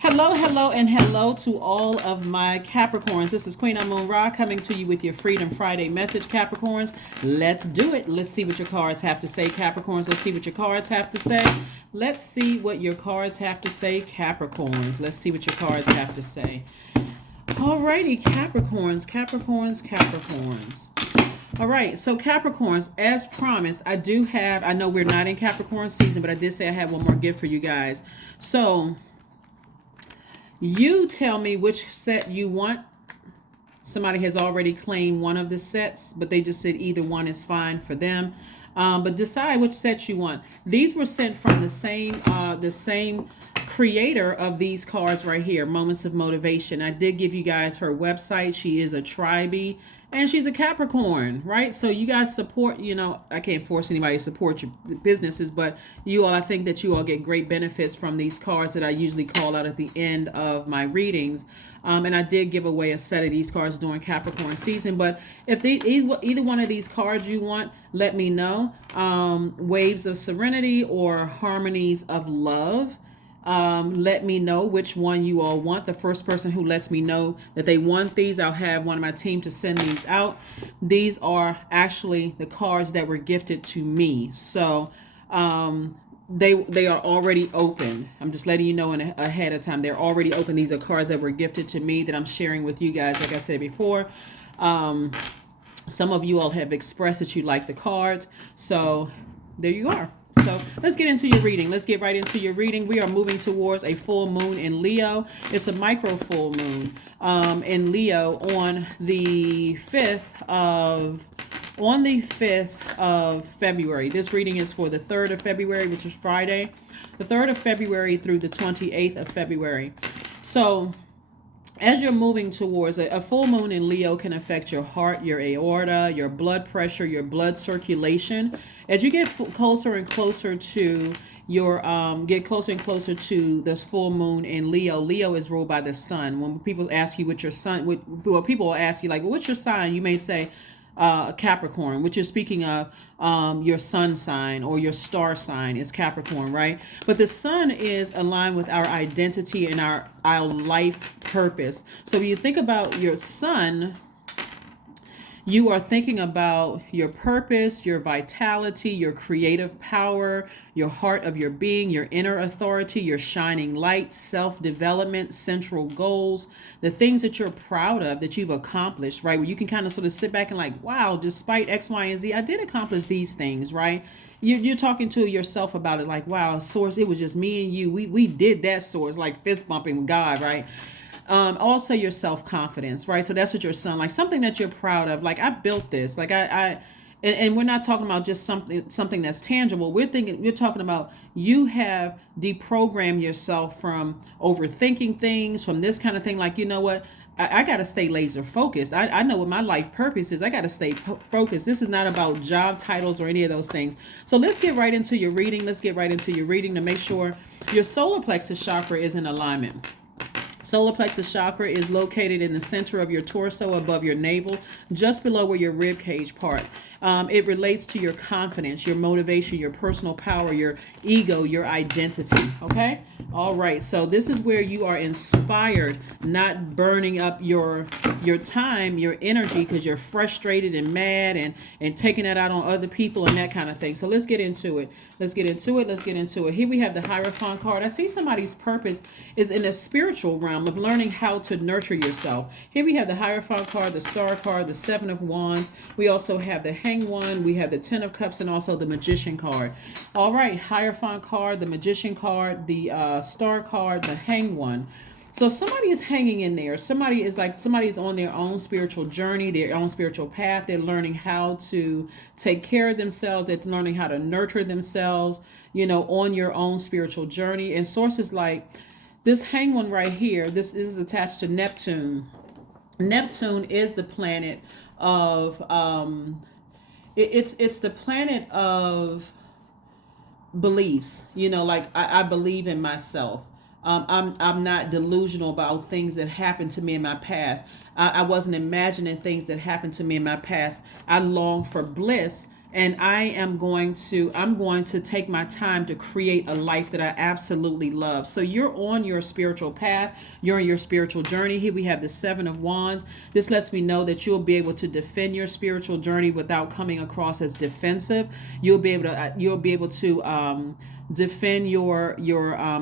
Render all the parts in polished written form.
Hello, hello, and hello to all of my Capricorns. This is Queen Amun Ra coming to you with your Freedom Friday message, Capricorns. Let's do it. Let's see what your cards have to say, Capricorns. Let's see what your cards have to say. Let's see what your cards have to say, Capricorns. Let's see what your cards have to say. Alrighty, Capricorns, Capricorns, Capricorns. All right, so Capricorns, as promised, I know we're not in Capricorn season, but I did say I had one more gift for you guys. So you tell me which set you want. Somebody has already claimed one of the sets, but they just said either one is fine for them. But decide which set you want. These were sent from the same creator of these cards right here, Moments of Motivation. I did give you guys her website. She is a tribee. And she's a Capricorn, right? So you guys support, I can't force anybody to support your businesses, but I think that you all get great benefits from these cards that I usually call out at the end of my readings. And I did give away a set of these cards during Capricorn season. But if either one of these cards you want, let me know. Waves of Serenity or Harmonies of Love. Let me know which one you all want. The first person who lets me know that they want these, I'll have one of my team to send these out. These are actually the cards that were gifted to me. So they are already open. I'm just letting you know ahead of time. They're already open. These are cards that were gifted to me that I'm sharing with you guys, like I said before. Some of you all have expressed that you like the cards. So there you are. So let's get into your reading. Let's get right into your reading. We are moving towards a full moon in Leo. It's a micro full moon in Leo on the 5th of February. This reading is for the 3rd of February, which is Friday. The 3rd of February through the 28th of February. So as you're moving towards a full moon in Leo can affect your heart, your aorta, your blood pressure, your blood circulation. As you get closer and closer to this full moon in Leo, Leo is ruled by the sun. When people ask you what your sun, people will ask you like, well, what's your sign? You may say Capricorn, which is speaking of your sun sign or your star sign is Capricorn, right? But the sun is aligned with our identity and our life purpose. So when you think about your sun, you are thinking about your purpose, your vitality, your creative power, your heart of your being, your inner authority, your shining light, self-development, central goals, the things that you're proud of that you've accomplished, right? Where you can kind of sort of sit back and like, wow, despite X, Y, and Z, I did accomplish these things, right? You're talking to yourself about it like, wow, source, it was just me and you. We did that, source, like fist bumping with God, right? Also your self-confidence, right? So that's what your son, like something that you're proud of. Like I built this, like and we're not talking about just something that's tangible. We're talking about you have deprogrammed yourself from overthinking things, from this kind of thing. Like, you know what? I got to stay laser focused. I know what my life purpose is. I got to stay focused. This is not about job titles or any of those things. So let's get right into your reading. Let's get right into your reading to make sure your solar plexus chakra is in alignment. Solar plexus chakra is located in the center of your torso above your navel, just below where your rib cage part. It relates to your confidence, your motivation, your personal power, your ego, your identity. Okay? All right. So this is where you are inspired, not burning up your time, your energy, because you're frustrated and mad and taking that out on other people and that kind of thing. So let's get into it. Let's get into it. Here we have the Hierophant card. I see somebody's purpose is in a spiritual realm of learning how to nurture yourself. Here we have the Hierophant card, the Star card, the Seven of Wands. We also have the Hanged One. We have the Ten of Cups and also the Magician card. All right, Hierophant card, the Magician card, the Star card, the Hanged One. So somebody is hanging in there. Somebody's on their own spiritual journey, their own spiritual path. They're learning how to take care of themselves. They're learning how to nurture themselves, on your own spiritual journey. And sources like this Hanged One right here, this is attached to Neptune. Neptune is the planet of, it's the planet of beliefs. Like I believe in myself. I'm not delusional about things that happened to me in my past. I wasn't imagining things that happened to me in my past. I long for bliss and I'm going to take my time to create a life that I absolutely love. So you're on your spiritual path, you're on your spiritual journey. Here we have the 7 of Wands. This lets me know that you'll be able to defend your spiritual journey without coming across as defensive. You'll be able to defend your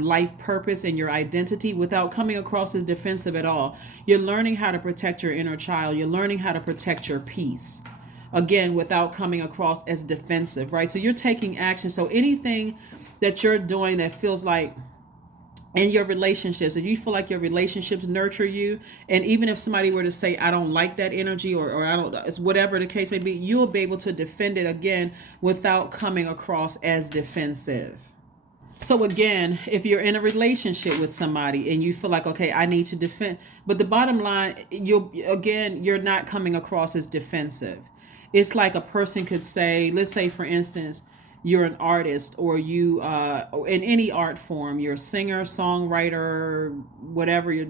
life purpose and your identity without coming across as defensive at all. You're learning how to protect your inner child. You're learning how to protect your peace, again, without coming across as defensive, right? So you're taking action. So anything that you're doing that feels like, in your relationships, if you feel like your relationships nurture you, and even if somebody were to say, I don't like that energy, or I don't, it's whatever the case may be, you'll be able to defend it, again, without coming across as defensive. So again, if you're in a relationship with somebody and you feel like, okay, I need to defend, but the bottom line, you're not coming across as defensive. It's like a person could say, let's say for instance, you're an artist, or you in any art form, you're a singer, songwriter, whatever, you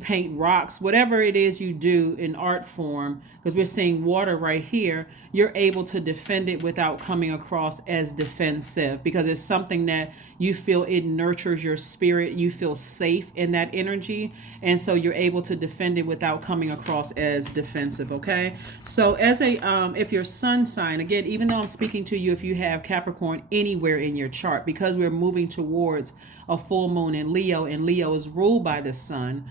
paint rocks, whatever it is you do in art form, because we're seeing water right here, you're able to defend it without coming across as defensive, because it's something that you feel it nurtures your spirit, you feel safe in that energy, and so you're able to defend it without coming across as defensive. Okay, so as a if your sun sign, again, even though I'm speaking to you if you have Capricorn anywhere in your chart, because we're moving towards a full moon in Leo, and Leo is ruled by the sun.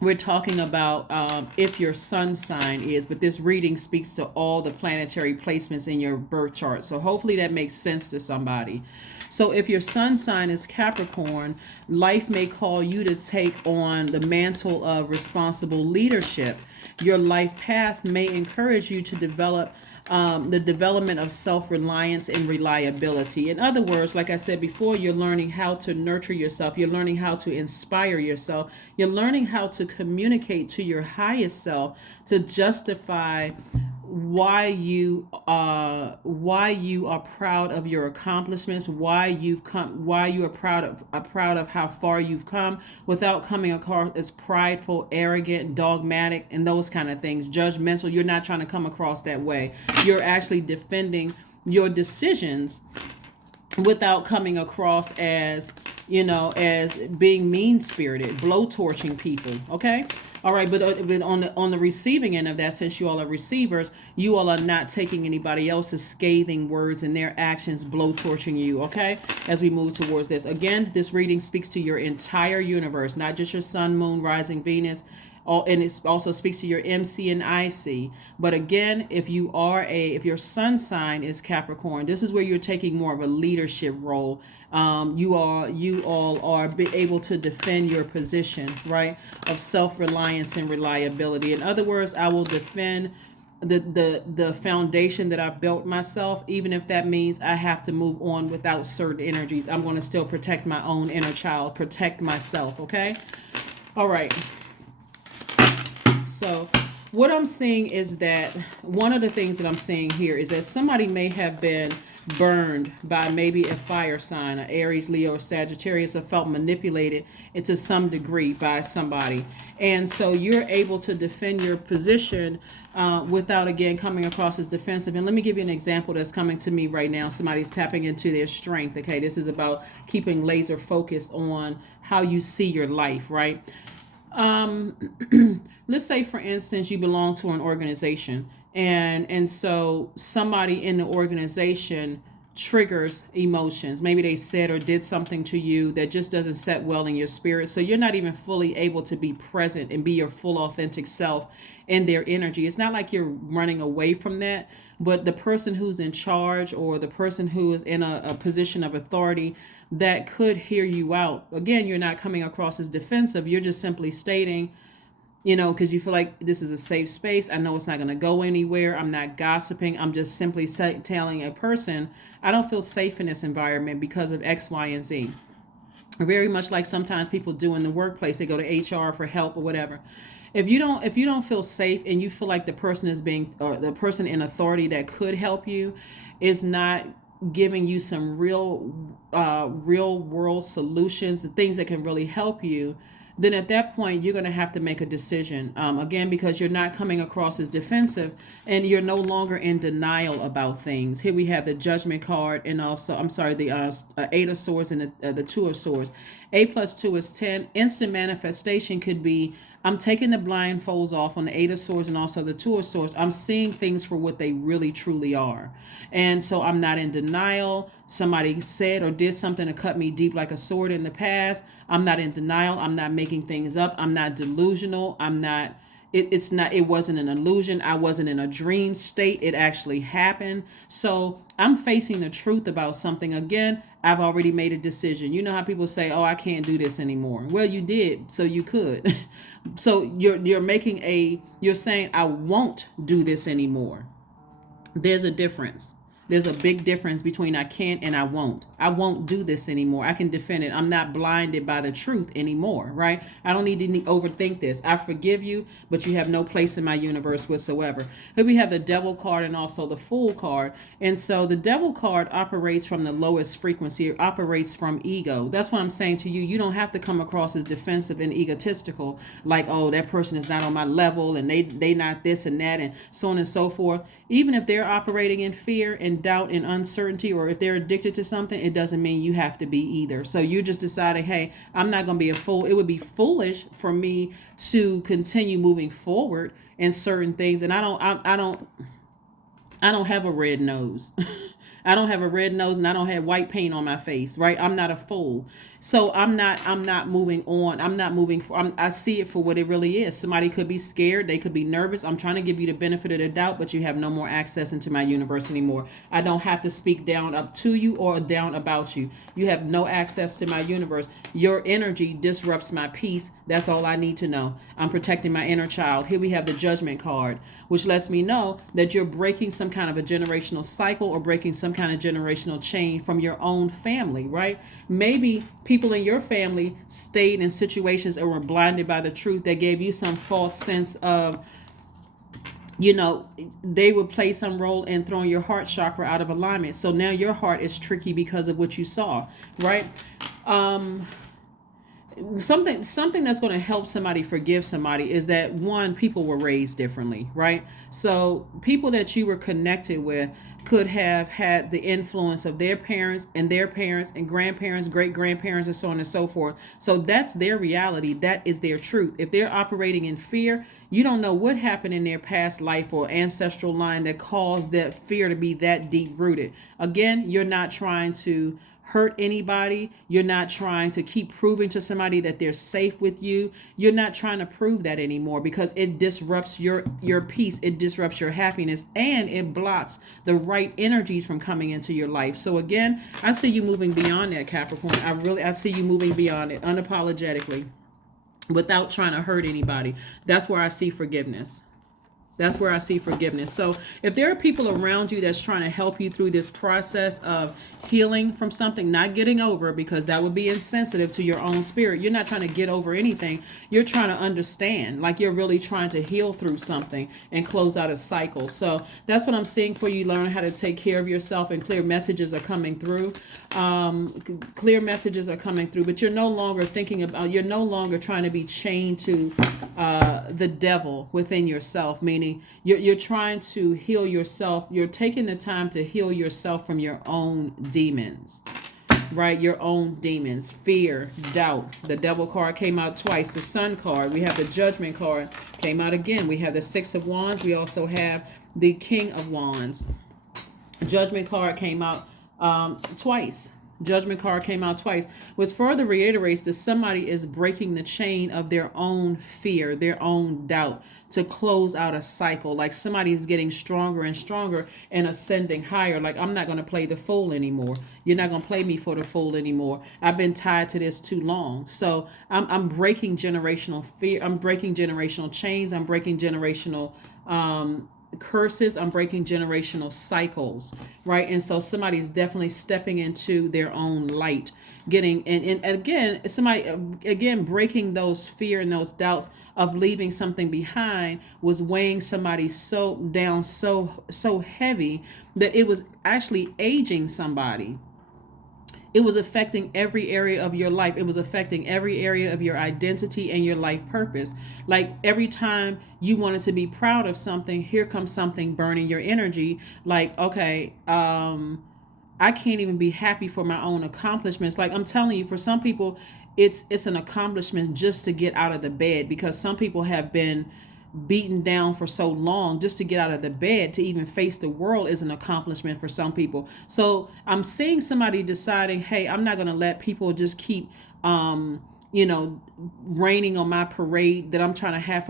We're talking about if your sun sign is, but this reading speaks to all the planetary placements in your birth chart. So hopefully that makes sense to somebody. So if your sun sign is Capricorn, life may call you to take on the mantle of responsible leadership. Your life path may encourage you to develop the development of self-reliance and reliability. In other words, like I said before, you're learning how to nurture yourself. You're learning how to inspire yourself. You're learning how to communicate to your highest self to justify why you are proud of your accomplishments, why you are proud of how far you've come, without coming across as prideful, arrogant, dogmatic, and those kind of things, judgmental. You're not trying to come across that way. You're actually defending your decisions without coming across as, as being mean-spirited, blow-torching people. Okay. All right, but on the receiving end of that, since you all are receivers, you all are not taking anybody else's scathing words and their actions blow-torching you, okay? As we move towards this. Again, this reading speaks to your entire universe, not just your sun, moon, rising, Venus, and it also speaks to your MC and IC. But again, if your sun sign is Capricorn, this is where you're taking more of a leadership role. You all are able to defend your position, right, of self-reliance and reliability. In other words, I will defend the foundation that I built myself, even if that means I have to move on without certain energies. I'm going to still protect my own inner child, protect myself. Okay. All right. So what I'm seeing is that one of the things that I'm seeing here is that somebody may have been burned by maybe a fire sign, an Aries, Leo, or Sagittarius, or felt manipulated to some degree by somebody. And so you're able to defend your position without, again, coming across as defensive. And let me give you an example that's coming to me right now. Somebody's tapping into their strength. Okay, this is about keeping laser focused on how you see your life, right? Let's say, for instance, you belong to an organization, and so somebody in the organization triggers emotions. Maybe they said or did something to you that just doesn't set well in your spirit. So you're not even fully able to be present and be your full authentic self in their energy. It's not like you're running away from that, but the person who's in charge, or the person who is in a position of authority that could hear you out. Again, you're not coming across as defensive. You're just simply stating, because you feel like this is a safe space. I know it's not going to go anywhere. I'm not gossiping. I'm just simply telling a person, I don't feel safe in this environment because of X, Y, and Z. Very much like sometimes people do in the workplace. They go to HR for help or whatever. If you don't feel safe, and you feel like the person or the person in authority that could help you is not giving you some real world solutions, the things that can really help you, then at that point you're going to have to make a decision, again, because you're not coming across as defensive and you're no longer in denial about things. Here we have the Judgment card, and also, I'm sorry, the Eight of Swords and the Two of Swords. 8 plus 2 is 10. Instant manifestation could be, I'm taking the blindfolds off on the Eight of Swords and also the Two of Swords. I'm seeing things for what they really truly are. And so I'm not in denial. Somebody said or did something to cut me deep like a sword in the past. I'm not in denial. I'm not making things up. I'm not delusional. I'm not, it wasn't an illusion. I wasn't in a dream state. It actually happened. So I'm facing the truth about something. Again, I've already made a decision. You know how people say, oh, I can't do this anymore. Well, you did, so you could. So you're saying, I won't do this anymore. There's a difference. There's a big difference between I can't and I won't. I won't do this anymore. I can defend it. I'm not blinded by the truth anymore, right? I don't need to overthink this. I forgive you, but you have no place in my universe whatsoever. Here we have the Devil card and also the Fool card. And so the Devil card operates from the lowest frequency. It operates from ego. That's what I'm saying to you. You don't have to come across as defensive and egotistical, like, oh, that person is not on my level and they not this and that and so on and so forth. Even if they're operating in fear and doubt and uncertainty, or if they're addicted to something, it doesn't mean you have to be either. So you're just deciding, hey, I'm not going to be a fool. It would be foolish for me to continue moving forward in certain things. And I don't have a red nose. I don't have a red nose and I don't have white paint on my face, right? I'm not a fool. So I'm not moving on. I see it for what it really is. Somebody could be scared. They could be nervous. I'm trying to give you the benefit of the doubt, but you have no more access into my universe anymore. I don't have to speak down up to you or down about you. You have no access to my universe. Your energy disrupts my peace. That's all I need to know. I'm protecting my inner child. Here we have the Judgment card, which lets me know that you're breaking some kind of a generational cycle or breaking some kind of generational chain from your own family, right? Maybe people in your family stayed in situations or were blinded by the truth that gave you some false sense of, they would play some role in throwing your heart chakra out of alignment. So now your heart is tricky because of what you saw, right? Something that's going to help somebody forgive somebody is that, one, people were raised differently, right? So people that you were connected with could have had the influence of their parents and grandparents, great grandparents, and so on and so forth. So that's their reality. That is their truth. If they're operating in fear, you don't know what happened in their past life or ancestral line that caused that fear to be that deep rooted. Again, you're not trying to hurt anybody. You're not trying to keep proving to somebody that they're safe with you. You're not trying to prove that anymore, because it disrupts your peace. It disrupts your happiness, and it blocks the right energies from coming into your life. So again, I see you moving beyond that, Capricorn. I see you moving beyond it unapologetically without trying to hurt anybody. That's where I see forgiveness. That's where I see forgiveness. So if there are people around you that's trying to help you through this process of healing from something, not getting over, because that would be insensitive to your own spirit. You're not trying to get over anything. You're trying to understand, like you're really trying to heal through something and close out a cycle. So that's what I'm seeing for you. Learn how to take care of yourself, and clear messages are coming through. Clear messages are coming through, but you're no longer you're no longer trying to be chained to the devil within yourself, meaning you're trying to heal yourself. You're taking the time to heal yourself from your own demons, right? Your own demons, fear, doubt. The Devil card came out twice. The Sun card, we have the Judgment card, came out again. We have the Six of Wands. We also have the King of Wands. Judgment card came out twice. Judgment card came out twice, which further reiterates that somebody is breaking the chain of their own fear, their own doubt, to close out a cycle. Like somebody is getting stronger and stronger and ascending higher. Like, I'm not going to play the fool anymore. You're not going to play me for the fool anymore. I've been tied to this too long. So I'm breaking generational fear. I'm breaking generational chains. I'm breaking generational curses. I'm breaking generational cycles, right? And so somebody's definitely stepping into their own light, getting and again, somebody again breaking those fear and those doubts of leaving something behind was weighing somebody so down, so heavy that it was actually aging somebody. It was affecting every area of your life. It was affecting every area of your identity and your life purpose. Like every time you wanted to be proud of something, here comes something burning your energy. Like, okay, I can't even be happy for my own accomplishments. Like I'm telling you, for some people, it's an accomplishment just to get out of the bed, because some people have been beaten down for so long. Just to get out of the bed to even face the world is an accomplishment for some people. So I'm seeing somebody deciding, hey, I'm not going to let people just keep raining on my parade that I'm trying to have for